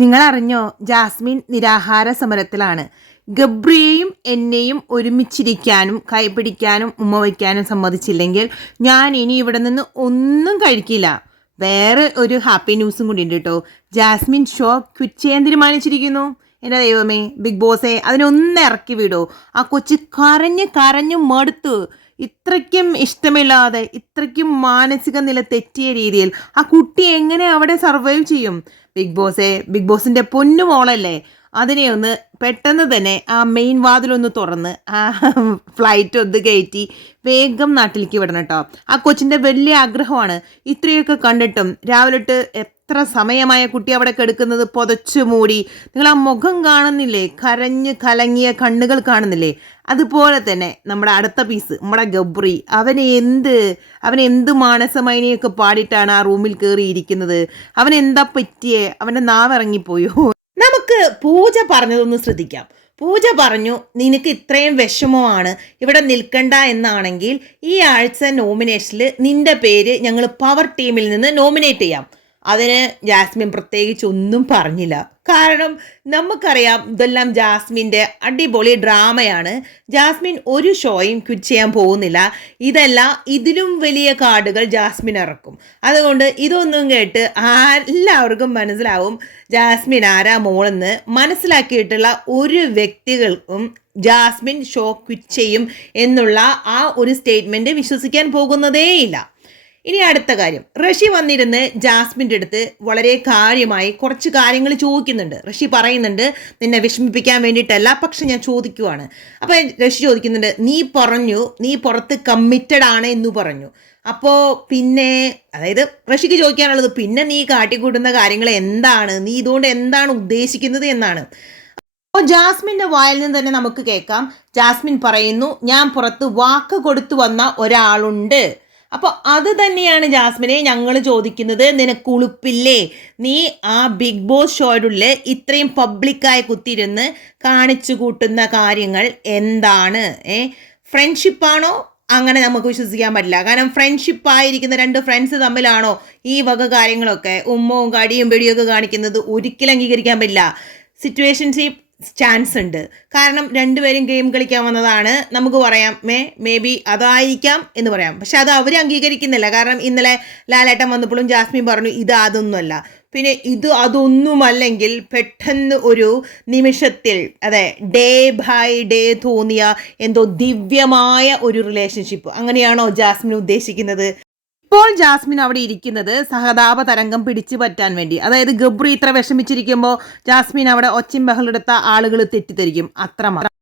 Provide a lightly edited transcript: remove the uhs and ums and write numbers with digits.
നിങ്ങൾ അറിഞ്ഞോ, ജാസ്മിൻ നിരാഹാര സമരത്തിലാണ്. ഗബ്രിയെയും എന്നെയും ഒരുമിച്ചിരിക്കാനും കൈപിടിക്കാനും ഉമ്മ വയ്ക്കാനും സമ്മതിച്ചില്ലെങ്കിൽ ഞാൻ ഇനി ഇവിടെ നിന്ന് ഒന്നും കഴിക്കില്ല. വേറെ ഒരു ഹാപ്പി ന്യൂസും കൂടി ഉണ്ട് കേട്ടോ. ജാസ്മിൻ ഷോ ക്വിറ്റ് ചെയ്യാൻ തീരുമാനിച്ചിരിക്കുന്നു. എൻ്റെ ദൈവമേ, ബിഗ് ബോസേ അതിനൊന്ന് ഇറക്കി വിടോ. ആ കൊച്ച് കരഞ്ഞു മടുത്തു. ഇത്രയ്ക്കും ഇഷ്ടമില്ലാതെ, ഇത്രയ്ക്കും മാനസിക നില തെറ്റിയ രീതിയിൽ ആ കുട്ടി എങ്ങനെ അവിടെ സർവൈവ് ചെയ്യും? ബിഗ് ബോസിൻ്റെ പൊന്നു മോളല്ലേ, അതിനെ ഒന്ന് പെട്ടെന്ന് തന്നെ ആ മെയിൻ വാതിലൊന്ന് തുറന്ന് ആ ഫ്ലൈറ്റ് ഒന്ന് കയറ്റി വേഗം നാട്ടിലേക്ക് വിടണം കേട്ടോ. ആ കൊച്ചിൻ്റെ വലിയ ആഗ്രഹമാണ്. ഇത്രയൊക്കെ കണ്ടിട്ടും രാവിലെ എത്ര സമയമായ കുട്ടി അവിടെ കിടക്കുന്നത് പുതച്ചു മൂടി. നിങ്ങൾ ആ മുഖം കാണുന്നില്ലേ? കരഞ്ഞ് കലങ്ങിയ കണ്ണുകൾ കാണുന്നില്ലേ? അതുപോലെ തന്നെ നമ്മുടെ അടുത്ത പീസ്, നമ്മുടെ ഗബ്രി, അവനെന്ത് മാനസമൈനയൊക്കെ പാടിയിട്ടാണ് ആ റൂമിൽ കയറിയിരിക്കുന്നത്. അവനെന്താ പറ്റിയേ? അവൻ്റെ നാവിറങ്ങിപ്പോയോ? നമുക്ക് പൂജ പറഞ്ഞതൊന്ന് ശ്രദ്ധിക്കാം. പൂജ പറഞ്ഞു, നിനക്ക് ഇത്രയും വിഷമമാണ്, ഇവിടെ നിൽക്കണ്ട എന്നാണെങ്കിൽ ഈ ആഴ്ച നോമിനേഷനിൽ നിന്റെ പേര് ഞങ്ങൾ പവർ ടീമിൽ നിന്ന് നോമിനേറ്റ് ചെയ്യാം. അതിന് ജാസ്മിൻ പ്രത്യേകിച്ച് ഒന്നും പറഞ്ഞില്ല. കാരണം നമുക്കറിയാം ഇതെല്ലാം ജാസ്മിൻ്റെ അടിപൊളി ഡ്രാമയാണ്. ജാസ്മിൻ ഒരു ഷോയും ക്വിറ്റ് ചെയ്യാൻ പോകുന്നില്ല. ഇതിലും വലിയ കാർഡുകൾ ജാസ്മിൻ ഇറക്കും. അതുകൊണ്ട് ഇതൊന്നും കേട്ട് എല്ലാവർക്കും മനസ്സിലാവും ജാസ്മിൻ ആരാ മോളെന്ന്. മനസ്സിലാക്കിയിട്ടുള്ള ഒരു വ്യക്തികൾക്കും ജാസ്മിൻ ഷോ ക്വിറ്റ് ചെയ്യും എന്നുള്ള ആ ഒരു സ്റ്റേറ്റ്മെൻറ്റ് വിശ്വസിക്കാൻ പോകുന്നതേയില്ല. ഇനി അടുത്ത കാര്യം, റഷി വന്നിരുന്ന് ജാസ്മിൻ്റെ അടുത്ത് വളരെ കാര്യമായി കുറച്ച് കാര്യങ്ങൾ ചോദിക്കുന്നുണ്ട്. റഷി പറയുന്നുണ്ട്, നിന്നെ വിഷമിപ്പിക്കാൻ വേണ്ടിയിട്ടല്ല, പക്ഷെ ഞാൻ ചോദിക്കുവാണ്. അപ്പോൾ റഷി ചോദിക്കുന്നുണ്ട്, നീ പുറത്ത് കമ്മിറ്റഡ് ആണ് എന്ന് പറഞ്ഞു. അപ്പോൾ പിന്നെ, അതായത് റഷിക്ക് ചോദിക്കാനുള്ളത്, പിന്നെ നീ കാട്ടിക്കൂട്ടുന്ന കാര്യങ്ങൾ എന്താണ്, നീ ഇതുകൊണ്ട് എന്താണ് ഉദ്ദേശിക്കുന്നത് എന്നാണ്. അപ്പോൾ ജാസ്മിൻ്റെ വായിൽ നിന്ന് തന്നെ നമുക്ക് കേൾക്കാം. ജാസ്മിൻ പറയുന്നു, ഞാൻ പുറത്ത് വാക്ക് കൊടുത്തു വന്ന ഒരാളുണ്ട്. അപ്പോൾ അത് തന്നെയാണ് ജാസ്മിനെ ഞങ്ങൾ ചോദിക്കുന്നത്. നിനക്ക് ഉളുപ്പില്ലേ? നീ ആ ബിഗ് ബോസ് ഷോയിലുള്ള ഇത്രയും പബ്ലിക്കായി കുത്തിയിരുന്ന് കാണിച്ചു കൂട്ടുന്ന കാര്യങ്ങൾ എന്താണ്? ഫ്രണ്ട്ഷിപ്പാണോ? അങ്ങനെ നമുക്ക് വിശ്വസിക്കാൻ പറ്റില്ല. കാരണം ഫ്രണ്ട്ഷിപ്പായിരിക്കുന്ന രണ്ട് ഫ്രണ്ട്സ് തമ്മിലാണോ ഈ വക കാര്യങ്ങളൊക്കെ ഉമ്മവും കടിയും പിടിയൊക്കെ കാണിക്കുന്നത്? ഒരിക്കലും അംഗീകരിക്കാൻ പറ്റില്ല. സിറ്റുവേഷൻഷിപ്പ് ചാൻസ് ഉണ്ട്. കാരണം രണ്ടുപേരും ഗെയിം കളിക്കാൻ വന്നതാണ്. നമുക്ക് പറയാം മേ ബി അതായിരിക്കാം എന്ന് പറയാം. പക്ഷെ അത് അവർ അംഗീകരിക്കുന്നില്ല. കാരണം ഇന്നലെ ലാലേട്ടൻ വന്നപ്പോഴും ജാസ്മിൻ പറഞ്ഞു അതൊന്നുമല്ല. പിന്നെ അതൊന്നുമല്ലെങ്കിൽ പെട്ടെന്ന് ഒരു നിമിഷത്തിൽ, അതെ, ഡേ ബൈ ഡേ തോന്നിയ എന്തോ ദിവ്യമായ ഒരു റിലേഷൻഷിപ്പ്, അങ്ങനെയാണോ ജാസ്മിൻ ഉദ്ദേശിക്കുന്നത്? ഇപ്പോൾ ജാസ്മിൻ അവിടെ ഇരിക്കുന്നത് സഹതാപ തരംഗം പിടിച്ചു പറ്റാൻ വേണ്ടി. അതായത് ഗബ്രി ഇത്ര വിഷമിച്ചിരിക്കുമ്പോൾ ജാസ്മിൻ അവിടെ ഒച്ചിം ബഹളെടുത്ത ആളുകൾ തെറ്റിദ്ധരിക്കും, അത്രമാത്രം.